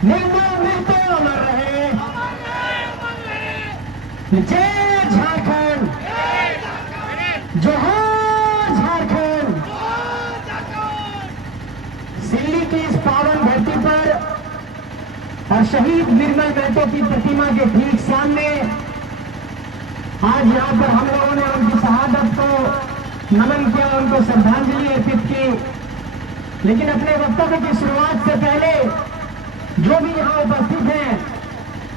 निर्मल मिलते अमर रहे। जय झारखंड, जोहार झारखंड। सिल्ली की इस पावन धरती पर और शहीद निर्मल महतो की प्रतिमा के ठीक सामने आज यहाँ पर हम लोगों ने उनकी शहादत को नमन किया, उनको श्रद्धांजलि अर्पित की। लेकिन अपने वक्तव्य की शुरुआत से पहले जो भी यहाँ उपस्थित हैं,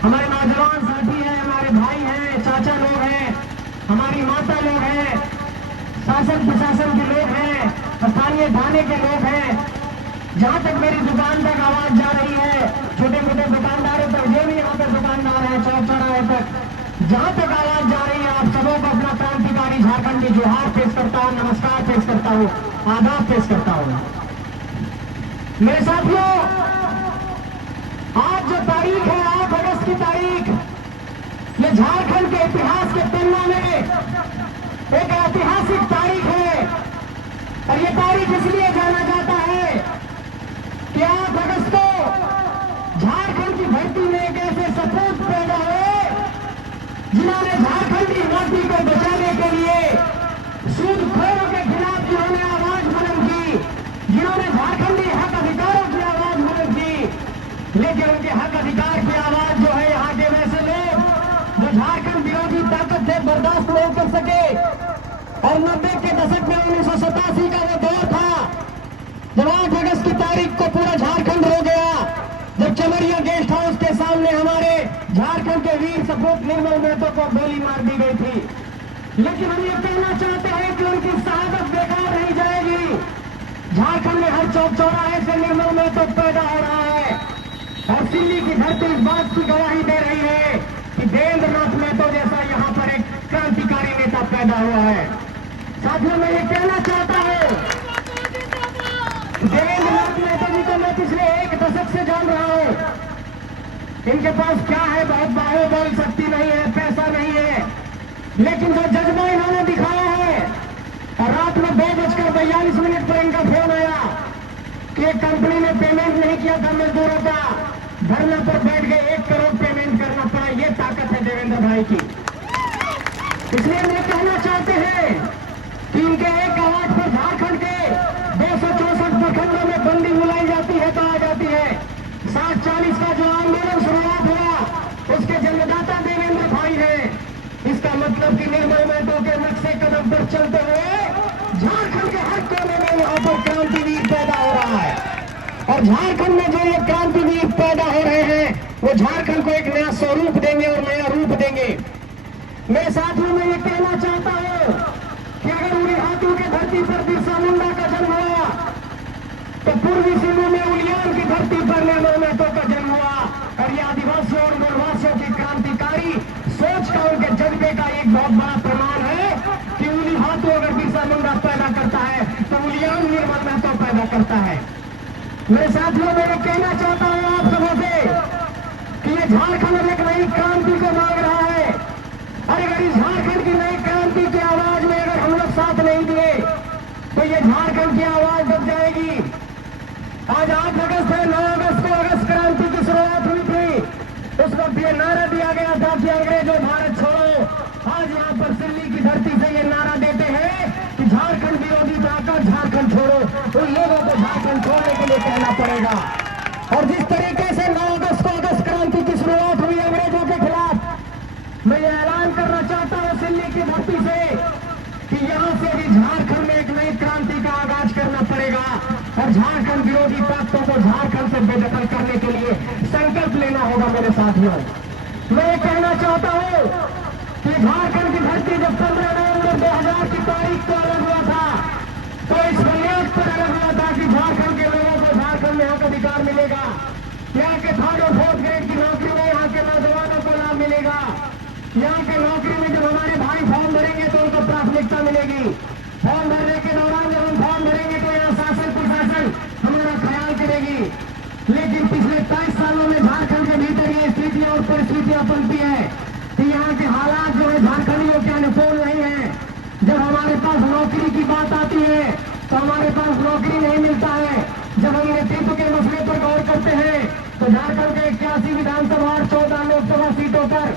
हमारे नौजवान साथी हैं, हमारे भाई हैं, चाचा लोग हैं, हमारी माता लोग हैं, शासन प्रशासन के लोग हैं, स्थानीय थाने के लोग हैं, जहां तक मेरी दुकान तक आवाज जा रही है, छोटे मोटे दुकानदारों तक, जो भी यहाँ पर दुकानदार है, चौक चौराहे तक जहां तक आवाज जा रही है, आप सबों को अपना क्रांतिकारी झारखंड की जोहार पेश करता हूँ, नमस्कार पेश करता हूँ, आदाब पेश करता हूँ। मेरे साथियों, आज जो तारीख है 8 अगस्त की तारीख, ये झारखंड के इतिहास के पन्नों में एक ऐतिहासिक तारीख है। और ये तारीख इसलिए जाना जाता है कि 8 अगस्त को झारखंड की धरती में एक ऐसे सपूत पैदा हुए जिन्होंने झारखंड की माटी को बचाने के लिए सूदखोरों के खिलाफ जिन्होंने आवाज बुलंद की, जिन्होंने झारखंडी हक अधिकारों की आवाज बुलंद की। लेकिन उनके हक अधिकार की आवाज जो है यहाँ के वैसे लोग जो झारखंड विरोधी ताकत से बर्दाश्त नहीं कर सके। और 90 के दशक में 1987 का वो दौर था जब 8 अगस्त की तारीख को पूरा झारखंड हो गया, जब चमरिया गेस्ट हाउस के सामने हमारे झारखंड के वीर सपूत निर्मल महतो को गोली मार दी गई थी। लेकिन हम ये कहना चाहते हैं कि उनकी शहादत बेकार नहीं जाएगी। झारखंड में हर चौक चौराहे से निर्मल महतो पैदा हो रहा है और सिल्ली की धरती इस बात की गवाही दे रही है कि देवेंद्र नाथ महतो जैसा यहाँ पर एक क्रांतिकारी नेता पैदा हुआ है। साथियों, मैं ये कहना चाहता हूँ, देवेंद्र नाथ महतो जी को मैं पिछले 1 दशक से जान रहा हूँ। इनके पास क्या है, बहुत बाहुबल शक्ति नहीं है, पैसा नहीं है, लेकिन जो जज्बा इन्होंने दिखाया है। और रात में 2:42 पर इनका फोन आया कि एक कंपनी ने पेमेंट नहीं किया था मजदूरों का, धरना पर बैठ गए, 1 करोड़ पेमेंट करना पड़ा। ये ताकत है देवेंद्र भाई की। इसलिए हम ये कहना चाहते हैं कि इनके एक आवाज पर झारखंड के 264 प्रखंडों में बंदी बुलाई जाती है तो आ जाती है। 60-40 का जो आंदोलन शुरुआत हुआ, उसके जन्मदाता देवेंद्र भाई है। इसका मतलब कि निर्मल महतो के नक्शे कदम पर चलते हुए झारखंड के हर कोने में यहाँ पर क्रांतिवीर पैदा हो रहा है। और झारखंड में जो ये क्रांतिवीर पैदा हो रहे हैं, वो झारखंड को एक नया स्वरूप देंगे और नया रूप देंगे। मेरे साथियों, मैं ये कहना चाहता हूँ कि अगर उड़ी हाथों के धरती पर बिरसा मुंडा का जन्म हुआ, तो पूर्वी सिंधु में उलियान की धरती पर निर्मल महतो का जन्म हुआ। और ये आदिवासियों और वनवासियों की क्रांतिकारी सोच का, उनके जज्बे का एक बहुत बड़ा प्रमाण है कि उली हाथों अगर बिरसा मुंडा पैदा करता है तो उलियान निर्मल महतो पैदा करता है। मेरे साथियों, मैं ये कहना चाहता हूँ आप सबों से कि ये झारखंड एक नई क्रांति को मांग रहा है। और अगर इस झारखंड की नई क्रांति की आवाज में अगर हम लोग साथ नहीं दिए तो ये झारखंड की आवाज दब जाएगी। आज 8 अगस्त है, 9 अगस्त को अगस्त क्रांति की शुरुआत हुई थी। उस वक्त ये नारा दिया गया था कि अंग्रेजों भारत छोड़ो। आज यहाँ पर सिल्ली की धरती से ये नारा देते हैं कि झारखंड विरोधी ताकत झारखंड छोड़ो। उन लोगों को झारखंड छोड़ने के लिए कहना पड़ेगा। और जिस तरीके से 9 अगस्त को अगस्त क्रांति की शुरुआत हुई अंग्रेजों के खिलाफ, मैं ये ऐलान करना चाहता हूँ सिल्ली की धरती से कि यहाँ से भी झारखंड में एक नई क्रांति का आगाज करना पड़ेगा। और झारखंड विरोधी ताकतों को झारखंड से बेदखल करने के लिए संकल्प लेना होगा। मेरे साथियों, मैं ये कहना चाहता हूँ कि झारखंड की धरती जब 15 नवंबर 2000 की तारीख को अलग हुआ था, तो इस बुनियाद पर अलग हुआ था कि झारखंड के लोगों को झारखंड में हक अधिकार मिलेगा। यहाँ के 3rd और 4th ग्रेड की नौकरी में यहाँ के नौजवानों को लाभ मिलेगा। यहाँ के नौकरी में जब हमारे भाई फॉर्म भरेंगे तो उनको प्राथमिकता मिलेगी। फॉर्म भरने के दौरान जब हम फॉर्म भरेंगे तो यहाँ शासन प्रशासन हमारा ख्याल करेगी। लेकिन पिछले 23 सालों में झारखंड के भीतर ये स्थितियां और परिस्थितियां बनती है कि यहाँ के हालात जो है झारखंडियों के अनुकूल नहीं है। जब हमारे पास नौकरी की बात आती है तो हमारे पास नौकरी नहीं मिलता है। जब हम नेतृत्व के मसले पर गौर करते हैं तो झारखंड के 81 विधानसभा और 14 लोकसभा सीटों पर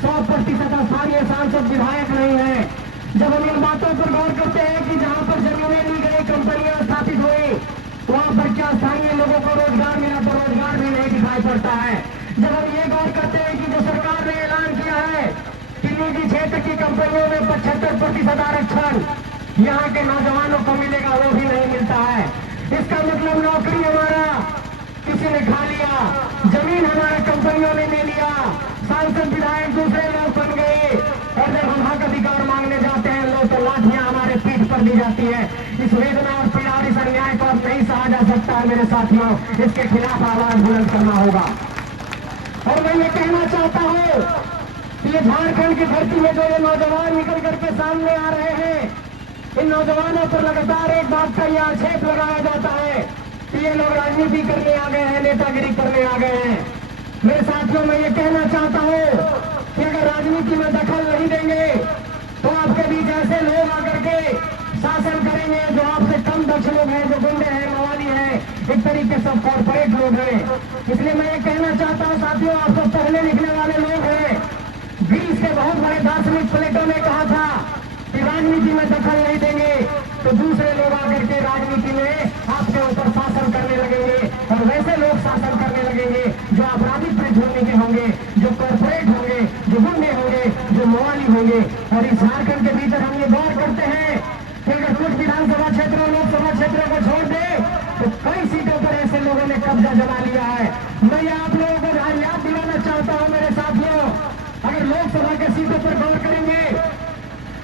100% स्थानीय सांसद विधायक नहीं है। जब हम इन बातों पर गौर करते हैं कि जहां पर जमीनें ली गई, कंपनियां स्थापित हुई, वहां पर क्या स्थानीय लोगों को रोजगार मिला, तो रोजगार भी नहीं दिखाई पड़ता है। जब हम ये गौर करते हैं कि जो सरकार ने ऐलान किया है कि निजी क्षेत्र की कंपनियों में 75% आरक्षण यहाँ के नौजवानों को मिलेगा, वो भी नहीं मिलता है। इसका मतलब नौकरी हमारा किसी ने खा लिया, जमीन हमारे कंपनियों ने ले लिया, सांसद विधायक दूसरे लोग बन गए, और जब हम हक अधिकार मांगने जाते हैं लोग तो लाठियां हमारे पीठ पर दी जाती है। इस वेदना और पीड़ा और इस अन्याय को अब नहीं सहा जा सकता है मेरे साथियों, इसके खिलाफ आवाज बुलंद करना होगा। और मैं ये कहना चाहता हूँ कि ये झारखंड की धरती में जो ये नौजवान निकल करके सामने आ रहे हैं, इन नौजवानों पर लगातार एक बात का यह आक्षेप लगाया जाता है कि ये लोग राजनीति करने आ गए हैं, नेतागिरी करने आ गए हैं। मेरे साथियों, मैं ये कहना चाहता हूँ कि अगर राजनीति में दखल नहीं देंगे तो आपके बीच ऐसे लोग आकर के शासन करेंगे जो आपसे कम दक्ष लोग हैं, जो गुंडे हैं, मवाली हैं, एक तरीके से कॉर्पोरेट लोग हैं। इसलिए मैं ये कहना चाहता हूँ साथियों, आप सब पढ़ने लिखने वाले लोग हैं। ग्रीस के बहुत बड़े दार्शनिक प्लेटो ने कहा था कि राजनीति में दखल नहीं देंगे तो दूसरे लोग आकर के राजनीति में आपके ऊपर शासन करने लगेंगे, और वैसे लोग शासन करने लगेंगे जो आपराधिक पृष्ठभूमि के होंगे, जो कॉर्पोरेट होंगे, जो गुंडे होंगे, जो मवाली होंगे। और इस झारखंड के भीतर हम ये गौर करते हैं कि अगर कुछ विधानसभा क्षेत्रों, लोकसभा क्षेत्रों को छोड़ दे तो कई सीटों पर ऐसे लोगों ने कब्जा जमा लिया है। मैं आप लोगों को याद दिलाना चाहता हूँ मेरे साथियों, अगर लोकसभा के सीटों पर गौर करेंगे,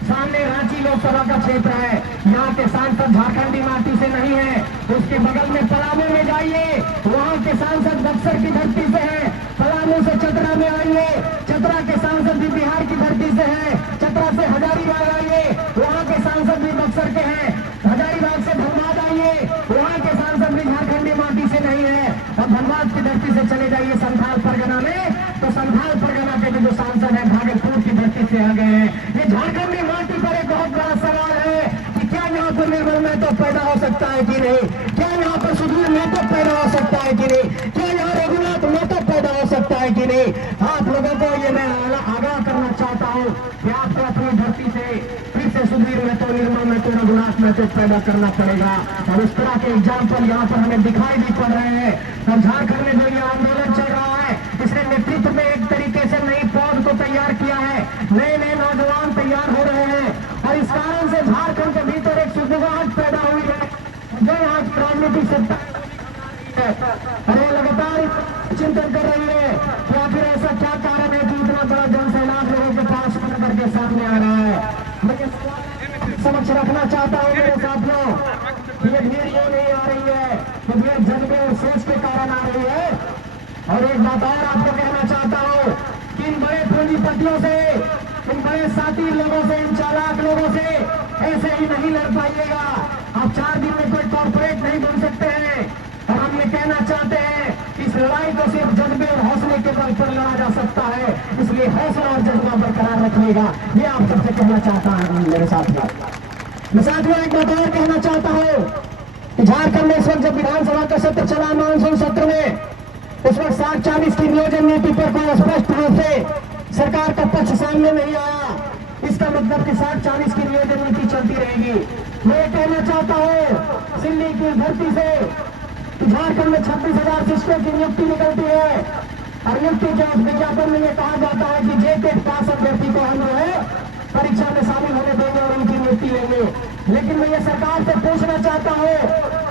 सामने रांची लोकसभा का क्षेत्र है, यहाँ के सांसद झारखंडी माटी से नहीं है। उसके बगल में पलामू में जाइए, वहाँ के सांसद बक्सर की धरती से है। पलामू से चतरा में आइए, चतरा के सांसद भी बिहार की धरती से है। चतरा से हजारीबाग आइए, वहाँ के सांसद भी बक्सर के हैं। हजारीबाग से धनबाद आइए, वहाँ के सांसद भी झारखंडी माटी से नहीं है। और धनबाद की धरती से चले जाइए संथाल परगना में, तो संथाल परगना के जो सांसद है भागलपुर की धरती से आ गए हैं। ये झारखंडी माटी पर एक बहुत बड़ा सवाल है कि क्या यहाँ पर निर्मल महतो पैदा हो सकता है कि नहीं, क्या यहाँ पर सुधीर महतो पैदा हो सकता है कि नहीं, क्या यहाँ रघुनाथ महतो पैदा हो सकता है कि नहीं। आप लोगों को ये मैं आगाह करना चाहता हूँ कि आपको अपनी धरती से फिर से सुधीर महतो, निर्मल महतो, रघुनाथ महतो पैदा करना पड़ेगा। और इस तरह के एग्जाम्पल यहाँ पर हमें दिखाई भी पड़ रहे हैं। और झारखंड में जो ये आंदोलन चल रहा है, इसने नेतृत्व में एक तरीके से नई पौध को तैयार किया है, नए नए नौजवान तैयार हो रहे हैं, और इस कारण से झारखंड के भीतर एक सुगबुगाहट पैदा हुई है जो यहाँ की राजनीतिक सत्ता और वो लगातार चिंतन कर रही है कि आखिर ऐसा क्या कारण है कि इतना बड़ा जनसैलाब लोगों के पास करके सामने आ रहा है। मैं समक्ष रखना चाहता हूँ मेरे साथियों, ये भीड़ ये नहीं आ रही है, तो भीड़ जज्बे और सोच के कारण आ रही है। और एक बात और आपको कहना चाहता हूँ कि इन बड़े पूंजीपतियों से, इन बड़े साथी लोगों से, इन चालाक लोगों से ऐसे ही नहीं लड़ पाइएगा। आप 4 दिन में कोई कॉर्पोरेट नहीं बन सकते हैं। और हम ये कहना चाहते हैं कि इस लड़ाई को सिर्फ जज्बे और हौसले के बल पर लड़ा जा सकता है, इसलिए हौसला और जज्बा बरकरार रखिएगा, ये आप सबसे कहना चाहता हूँ मेरे साथियों। मैं साथियों एक बात और कहना चाहता हूँ कि झारखंड में इस वक्त जब विधानसभा का सत्र चला, मानसून सत्र में, उस वक्त 60-40 की नियोजन नीति पर कोई स्पष्ट रूप से सरकार का पक्ष सामने नहीं आया। इसका मतलब कि 60-40 की नियोजन नीति चलती रहेगी। मैं ये कहना चाहता हूँ सिल्ली की धरती से कि झारखंड में 26,000 शिक्षकों की नियुक्ति निकलती है, और नियुक्ति के उस विज्ञापन में ये कहा जाता है कि जेटेट पास अभ्यर्थी को हम जो है परीक्षा में शामिल होने देंगे और उनकी नियुक्ति लेंगे। लेकिन मैं ये सरकार से पूछना चाहता हूँ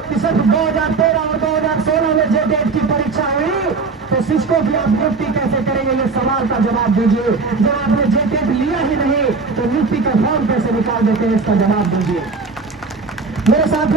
कि सिर्फ 2013 और 2016 में जेटेट की परीक्षा हुई, तो शिक्षकों की आप नियुक्ति कैसे करेंगे, ये सवाल का जवाब दीजिए। जब आपने जेटेट लिया ही नहीं तो नियुक्ति का फॉर्म कैसे निकाल देते हैं, इसका जवाब दीजिए मेरे साथ।